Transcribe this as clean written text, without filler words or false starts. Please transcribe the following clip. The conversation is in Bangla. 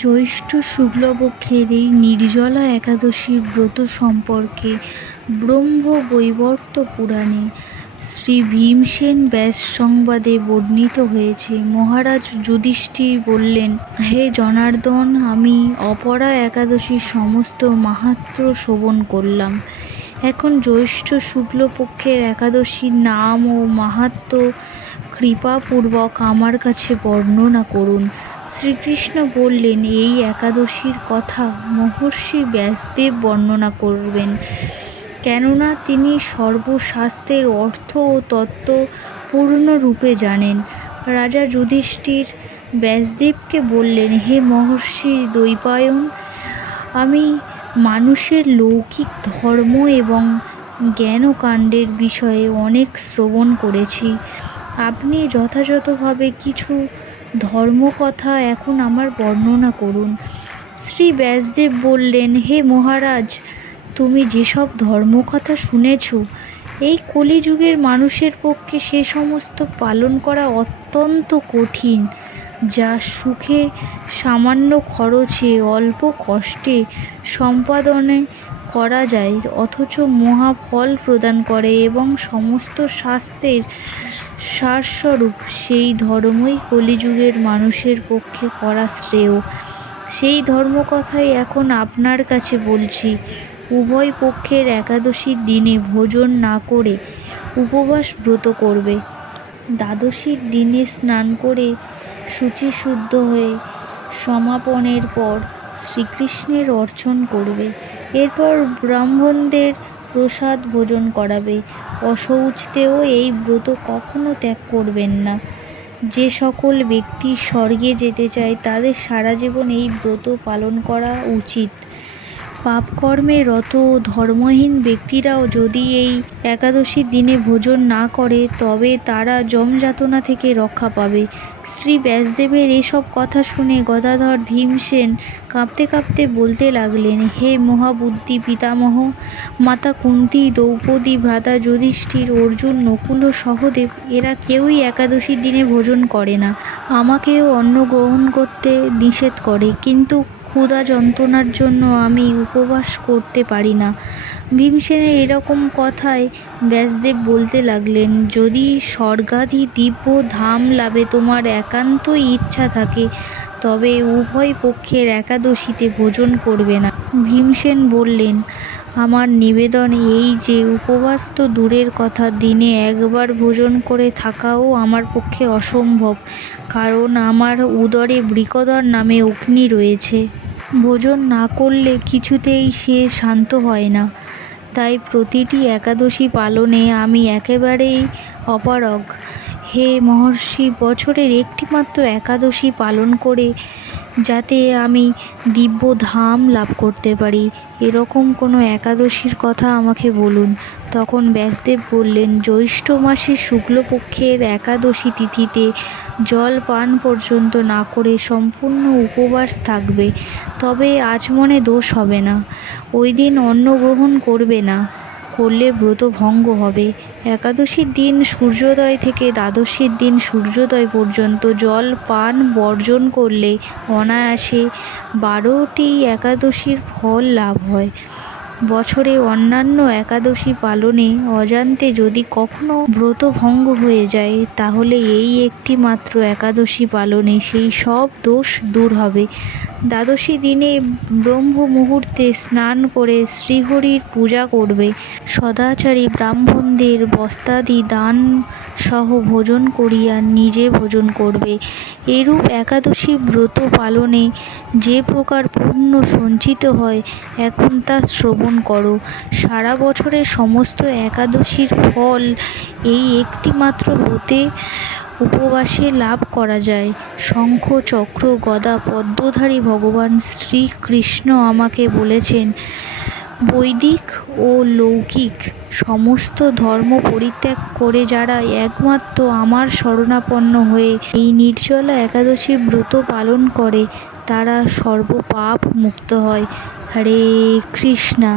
জ্যৈষ্ঠ শুক্লপক্ষের এই নির্জলা একাদশীর ব্রত সম্পর্কে ব্রহ্মবৈবর্ত পুরাণে শ্রী ভীমসেন ব্যাস সংবাদে বর্ণিত হয়েছে। মহারাজ যুধিষ্ঠির বললেন, হে জনার্দন, আমি অপরা একাদশীর সমস্ত মাহাত্ম্য শ্রবণ করলাম। এখন জ্যৈষ্ঠ শুক্লপক্ষের একাদশীর নাম ও মাহাত্ম্য কৃপাপূর্বক আমার কাছে বর্ণনা করুন। শ্রীকৃষ্ণ বললেন, এই একাদশীর কথা মহর্ষি ব্যাসদেব বর্ণনা করবেন, কেননা তিনি সর্বশাস্ত্রের অর্থ ও তত্ত্ব পূর্ণরূপে জানেন। রাজা যুধিষ্ঠির ব্যাসদেবকে বললেন, হে মহর্ষি দ্বৈপায়ন, আমি মানুষের লৌকিক ধর্ম এবং জ্ঞানকাণ্ডের বিষয়ে অনেক শ্রবণ করেছি। আপনি যথাযথভাবে কিছু ধর্মকথা এখন আমার বর্ণনা করুন। শ্রী ব্যাসদেব বললেন, হে মহারাজ, তুমি যেসব ধর্মকথা শুনেছ, এই কলিযুগের মানুষের পক্ষে সে সমস্ত পালন করা অত্যন্ত কঠিন, যা সুখে সামান্য খরচে অল্প কষ্টে সম্পাদনে করা যায়, অথচ মহা ফল প্রদান করে এবং সমস্ত শাস্ত্রের সারস্বরূপ। সেই ধর্মই কলিযুগের মানুষের পক্ষে করা শ্রেয়। সেই ধর্মকথাই এখন আপনার কাছে বলছি। উভয় পক্ষের একাদশীর দিনে ভোজন না করে উপবাস ব্রত করবে। দ্বাদশীর দিনে স্নান করে শুচিশুদ্ধ হয়ে সমাপনের পর শ্রীকৃষ্ণের অর্চন করবে। এরপর ব্রাহ্মণদের প্রসাদ ভোজন করাবে। অশৌচতেও এই ব্রত কখনো ত্যাগ করবেন না। যে সকল ব্যক্তি স্বর্গে যেতে চায় তাদের সারা জীবন এই ব্রত পালন করা উচিত। পাপকর্মে রত ধর্মহীন ব্যক্তিরাও যদি এই একাদশীর দিনে ভোজন না করে তবে তারা যমযাতনা থেকে রক্ষা পাবে। শ্রী ব্যাসদেবের এসব কথা শুনে গদাধর ভীমসেন কাঁপতে কাঁপতে বলতে লাগলেন, হে মহাবুদ্ধি পিতামহ, মাতা কুন্তী, দ্রৌপদী, ভ্রাতা যুধিষ্ঠির, অর্জুন, নকুল ও সহদেব, এরা কেউই একাদশীর দিনে ভোজন করে না। আমাকেও অন্ন গ্রহণ করতে নিষেধ করে, কিন্তু ক্ষুধা যন্ত্রণার জন্য আমি উপবাস করতে পারি না। ভীমসেনের এরকম কথায় ব্যাসদেব বলতে লাগলেন, যদি স্বর্গাদি দিব্য ধাম লাভে তোমার একান্তই ইচ্ছা থাকে তবে উভয় পক্ষের একাদশীতে ভোজন করবে না। ভীমসেন বললেন, আমার নিবেদন এই যে উপবাস তো দূরের কথা, দিনে একবার ভোজন করে থাকাও আমার পক্ষে অসম্ভব, কারণ আমার উদরে বৃকোদর নামে অগ্নি রয়েছে। ভোজন না করলে কিছুতেই সে শান্ত হয় না। তাই প্রতিটি একাদশী পালনে আমি একেবারেই অপারগ। হে মহর্ষি, বছরের একটিমাত্র একাদশী পালন করে যাতে আমি দিব্য ধাম লাভ করতে পারি, এরকম কোনো একাদশীর কথা আমাকে বলুন। তখন ব্যাসদেব বললেন, জ্যৈষ্ঠ মাসের শুক্লপক্ষের একাদশী তিথিতে জল পান পর্যন্ত না করে সম্পূর্ণ উপবাস থাকবে, তবে আচমনে দোষ হবে না। ওই দিন অন্ন গ্রহণ করবে না, করলে ব্রত ভঙ্গ হবে। একাদশীর দিন সূর্যোদয় থেকে দ্বাদশীর দিন সূর্যোদয় পর্যন্ত জল পান বর্জন করলে অনায়াসে 12টি একাদশীর ফল লাভ হয়। বছরে অন্যান্য একাদশী পালনে অজান্তে যদি কখনো ব্রত ভঙ্গ হয়ে যায়, তাহলে এই একটি মাত্র একাদশী পালনে সেই সব দোষ দূর হবে। দ্বাদশী দিনে ব্রহ্ম মুহূর্তে স্নান করে শ্রীহরির পূজা করবে। সদাচারী ব্রাহ্মণদের বস্ত্রাদি দান সহ ভোজন করিয়া নিজে ভোজন করবে। এরূপ একাদশী ব্রত পালনে যে প্রকার পুণ্য সঞ্চিত হয়, এখন তা শ্রবণ করো। সারা বছরের সমস্ত একাদশীর ফল এই একটি মাত্র ব্রতে উপবাসে লাভ করা যায়। শঙ্খ, চক্র, গদা, পদ্মধারী ভগবান শ্রীকৃষ্ণ আমাকে বলেছেন, বৈদিক ও লৌকিক সমস্ত ধর্ম পরিত্যাগ করে যারা একমাত্র আমার শরণাপন্ন হয়ে এই নির্জলা একাদশী ব্রত পালন করে, তারা সর্বপাপ মুক্ত হয়। হরে কৃষ্ণা।